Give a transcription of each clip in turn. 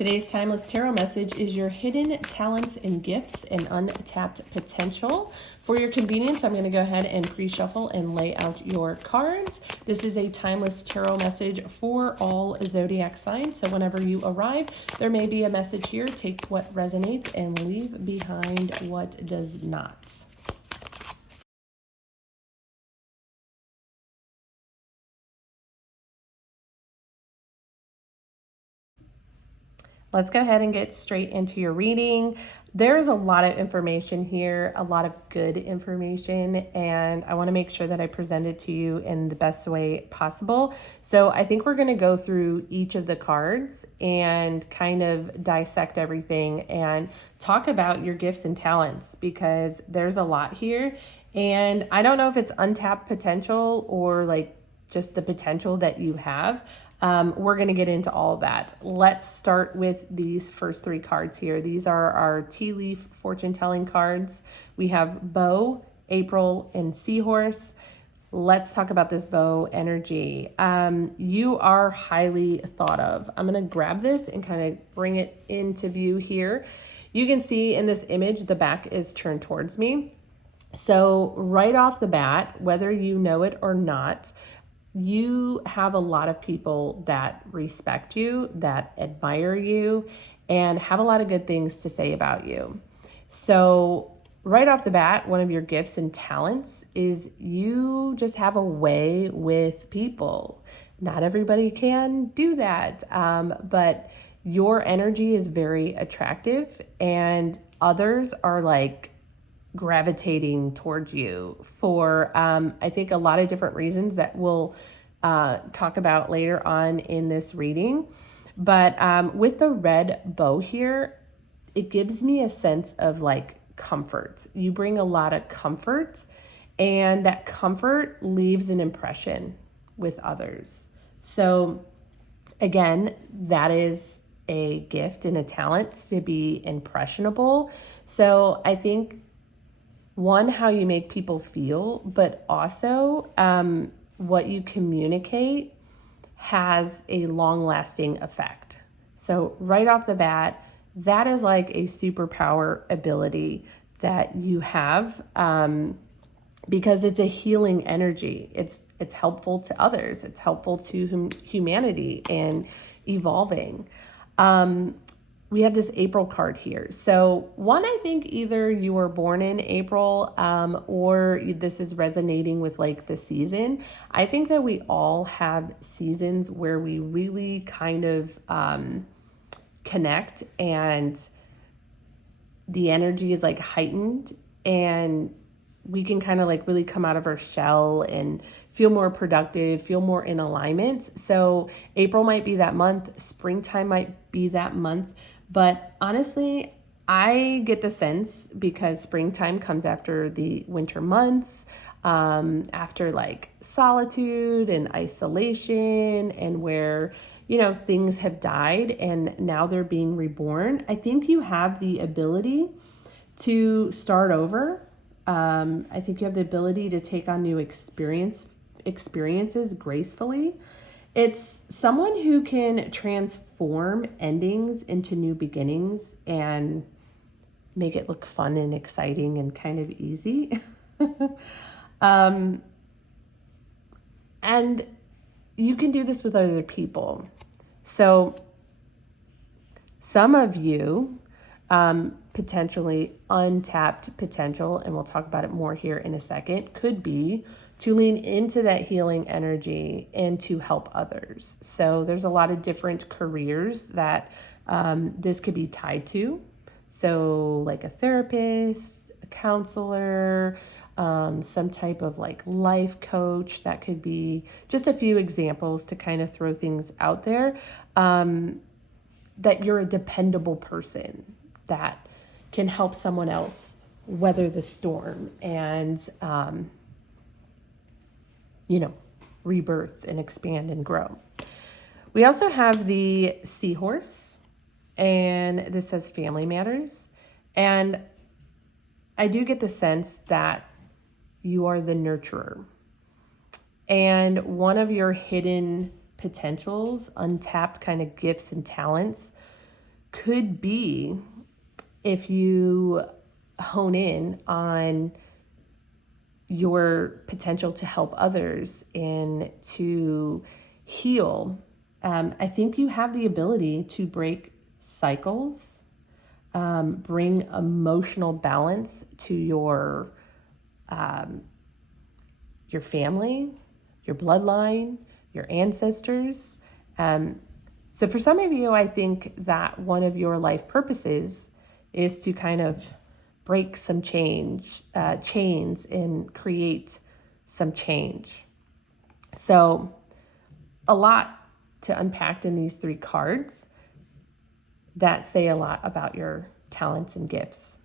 Today's Timeless Tarot message is your hidden talents and gifts and untapped potential. For your convenience, I'm going to go ahead and pre-shuffle and lay out your cards. This is a Timeless Tarot message for all zodiac signs. So whenever you arrive, there may be a message here. Take what resonates and leave behind what does not. Let's go ahead and get straight into your reading. There is a lot of information here, a lot of good information, and I want to make sure that I present it to you in the best way possible. So I think we're going to go through each of the cards and kind of dissect everything and talk about your gifts and talents, because there's a lot here. And I don't know if it's untapped potential or like just the potential that you have. We're going to get into all of that. Let's start with these first three cards here. These are our tea leaf fortune telling cards. We have Bow, April, and Seahorse. Let's talk about this Bow energy. You are highly thought of. I'm going to grab this and kind of bring it into view here. You can see in this image, the back is turned towards me. So right off the bat, whether you know it or not, you have a lot of people that respect you, that admire you, and have a lot of good things to say about you. So right off the bat, one of your gifts and talents is you just have a way with people. Not everybody can do that, but your energy is very attractive, and others are like gravitating towards you for I think a lot of different reasons that we'll talk about later on in this reading. But with the red bow here, it gives me a sense of like comfort. You bring a lot of comfort, and that comfort leaves an impression with others. So again, that is a gift and a talent, to be impressionable. So I think one, how you make people feel, but also what you communicate has a long-lasting effect. So right off the bat, that is like a superpower ability that you have, because it's a healing energy. It's helpful to others. It's helpful to humanity and evolving. We have this April card here. So one, I think either you were born in April or this is resonating with like the season. I think that we all have seasons where we really kind of connect, and the energy is like heightened, and we can kind of like really come out of our shell and feel more productive, feel more in alignment. So April might be that month, springtime might be that month. But honestly, I get the sense, because springtime comes after the winter months, after like solitude and isolation, and where, you know, things have died and now they're being reborn. I think you have the ability to start over. I think you have the ability to take on new experiences gracefully. It's someone who can transform endings into new beginnings and make it look fun and exciting and kind of easy. And you can do this with other people. So some of you, potentially untapped potential, and we'll talk about it more here in a second, could be to lean into that healing energy and to help others. So there's a lot of different careers that this could be tied to. So like a therapist, a counselor, some type of like life coach. That could be just a few examples to kind of throw things out there, that you're a dependable person that can help someone else weather the storm and rebirth and expand and grow. We also have the Seahorse, and this says family matters. And I do get the sense that you are the nurturer. And one of your hidden potentials, untapped kind of gifts and talents, could be, if you hone in on your potential to help others and to heal, I think you have the ability to break cycles, bring emotional balance to your family, your bloodline, your ancestors. So for some of you, I think that one of your life purposes is to kind of break some chains and create some change. So a lot to unpack in these 3 cards that say a lot about your talents and gifts.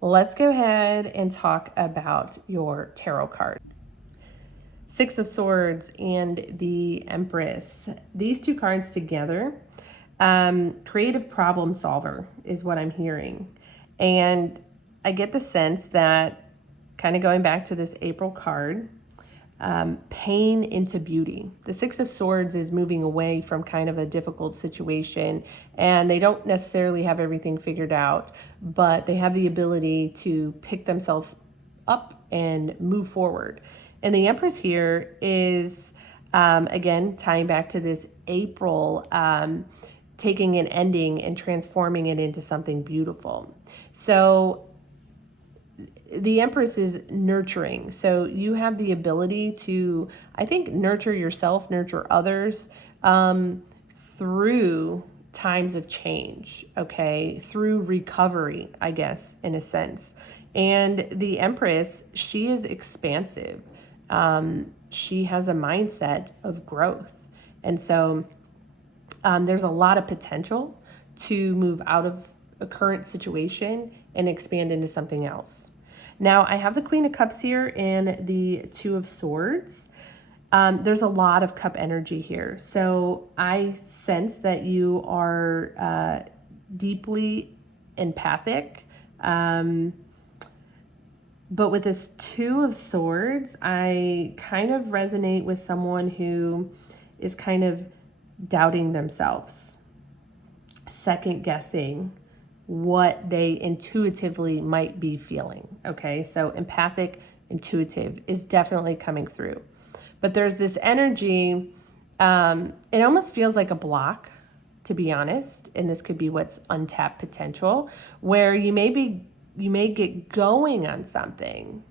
Let's go ahead and talk about your tarot card. 6 of Swords and the Empress. These 2 cards together, creative problem solver is what I'm hearing. And I get the sense that, kind of going back to this April card, pain into beauty. The 6 of Swords is moving away from kind of a difficult situation, and they don't necessarily have everything figured out, but they have the ability to pick themselves up and move forward. And the Empress here is, again, tying back to this April, taking an ending and transforming it into something beautiful. So the Empress is nurturing. So you have the ability to, I think, nurture yourself, nurture others, through times of change, okay? Through recovery, I guess, in a sense. And the Empress, she is expansive. She has a mindset of growth. And so there's a lot of potential to move out of a current situation and expand into something else. Now, I have the Queen of Cups here and the 2 of Swords. There's a lot of cup energy here. So I sense that you are deeply empathic. But with this 2 of Swords, I kind of resonate with someone who is kind of doubting themselves, second guessing what they intuitively might be feeling. Okay, so empathic, intuitive is definitely coming through. But there's this energy, it almost feels like a block, to be honest, and this could be what's untapped potential, where you may get going on something,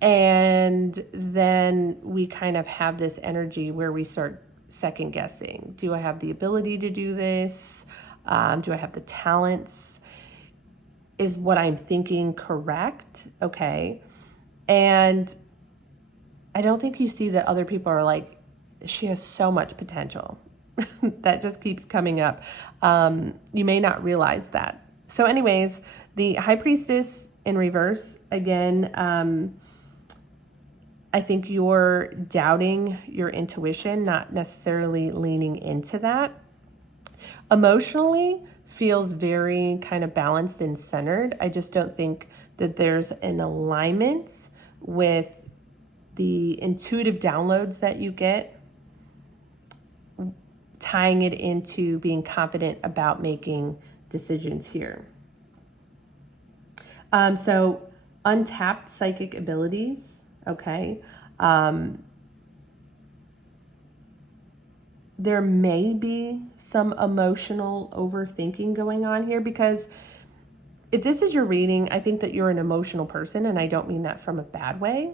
and then we kind of have this energy where we start second guessing. Do I have the ability to do this? Do I have the talents? Is what I'm thinking correct? Okay. And I don't think you see that other people are like, she has so much potential. That just keeps coming up. You may not realize that. So anyways, the High Priestess in reverse, again, I think you're doubting your intuition, not necessarily leaning into that. Emotionally, feels very kind of balanced and centered. I just don't think that there's an alignment with the intuitive downloads that you get, tying it into being confident about making decisions here. So untapped psychic abilities, okay. There may be some emotional overthinking going on here, because if this is your reading, I think that you're an emotional person, and I don't mean that from a bad way.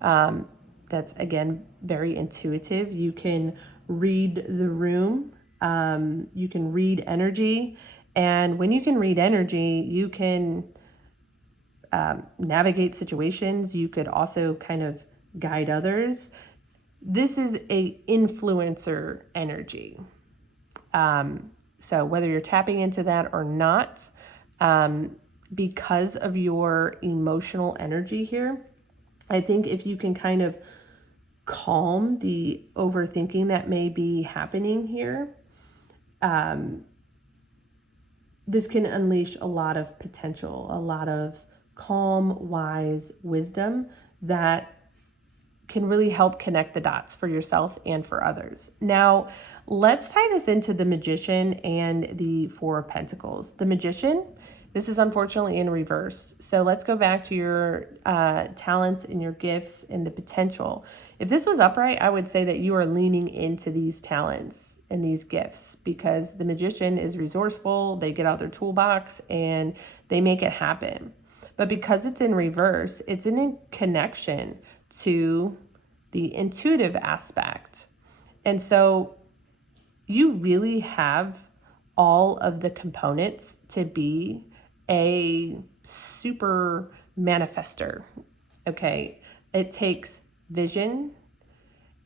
That's, again, very intuitive. You can read the room. You can read energy. And when you can read energy, you can navigate situations. You could also kind of guide others. This is a influencer energy. So whether you're tapping into that or not, because of your emotional energy here, I think if you can kind of calm the overthinking that may be happening here, this can unleash a lot of potential, a lot of calm, wise wisdom that can really help connect the dots for yourself and for others. Now, Let's tie this into the Magician and the Four of Pentacles. The Magician, this is unfortunately in reverse. So let's go back to your talents and your gifts and the potential. If this was upright, I would say that you are leaning into these talents and these gifts, because the Magician is resourceful. They get out their toolbox and they make it happen. But because it's in reverse, it's in connection to the intuitive aspect. And so you really have all of the components to be a super manifester. Okay. It takes vision,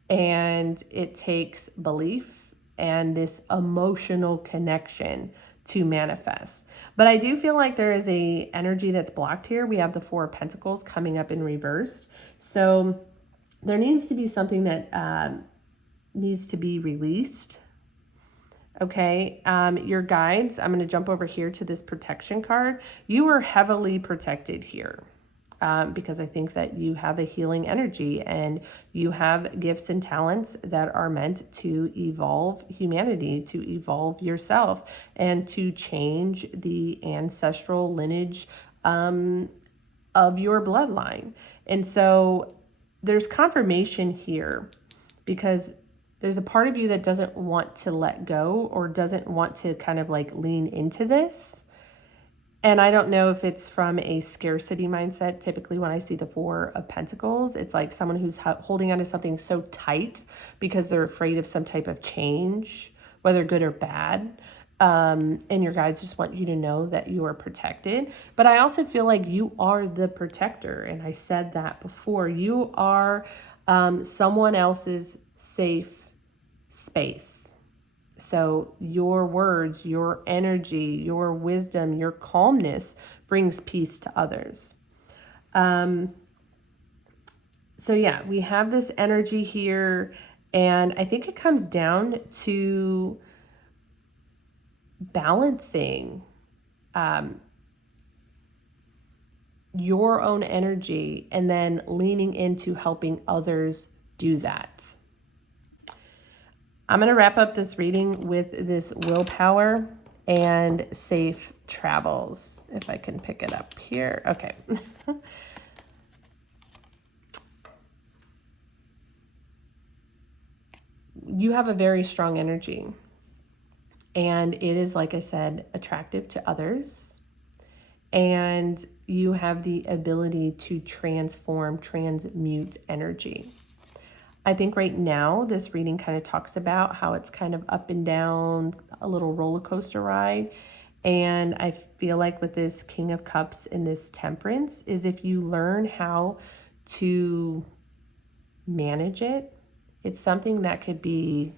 and it takes belief and this emotional connection to manifest. But I do feel like there is a energy that's blocked here. We have the Four of Pentacles coming up in reverse. So there needs to be something that needs to be released. Okay, your guides, I'm going to jump over here to this protection card. You are heavily protected here because I think that you have a healing energy and you have gifts and talents that are meant to evolve humanity, to evolve yourself, and to change the ancestral lineage of your bloodline. And so there's confirmation here because there's a part of you that doesn't want to let go or doesn't want to kind of like lean into this. And I don't know if it's from a scarcity mindset. Typically when I see the Four of Pentacles, it's like someone who's holding on to something so tight because they're afraid of some type of change, whether good or bad. And your guides just want you to know that you are protected. But I also feel like you are the protector. And I said that before. You are someone else's safe space. So your words, your energy, your wisdom, your calmness brings peace to others. So yeah, we have this energy here, and I think it comes down to balancing your own energy and then leaning into helping others do that. I'm going to wrap up this reading with this willpower and safe travels. If I can pick it up here. Okay. You have a very strong energy, and it is, like I said, attractive to others. And you have the ability to transmute energy. I think right now this reading kind of talks about how it's kind of up and down, a little roller coaster ride. And I feel like with this King of Cups and this Temperance is if you learn how to manage it, it's something that could be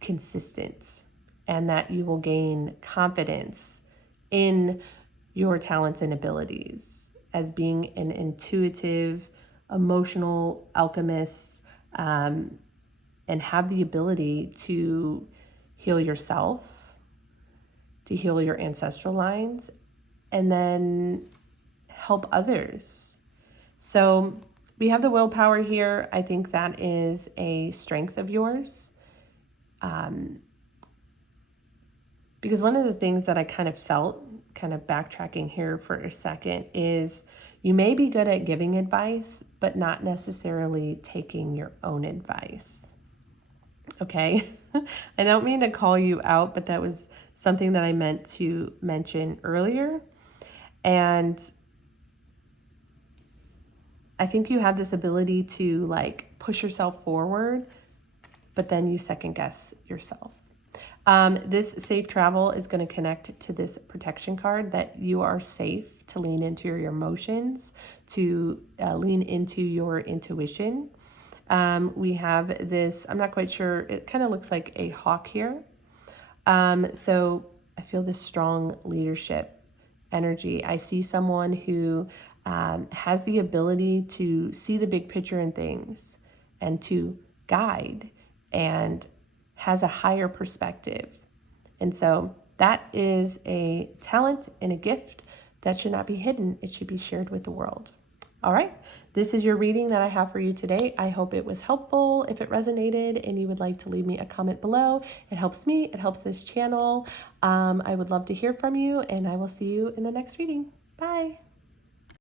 consistent and that you will gain confidence in your talents and abilities as being an intuitive, emotional alchemist, and have the ability to heal yourself, to heal your ancestral lines, and then help others. So we have the willpower here. I think that is a strength of yours. Because one of the things that I kind of felt, kind of backtracking here for a second, is you may be good at giving advice, but not necessarily taking your own advice. Okay? I don't mean to call you out, but that was something that I meant to mention earlier. And I think you have this ability to like push yourself forward, but then you second guess yourself. This safe travel is going to connect to this protection card, that you are safe to lean into your emotions, to lean into your intuition. We have this, I'm not quite sure, it kind of looks like a hawk here. So I feel this strong leadership energy. I see someone who has the ability to see the big picture in things and to guide and has a higher perspective. And so that is a talent and a gift that should not be hidden. It should be shared with the world. All right, this is your reading that I have for you today. I hope it was helpful. If it resonated and you would like to leave me a comment below, it helps me, it helps this channel. I would love to hear from you, and I will see you in the next reading. Bye.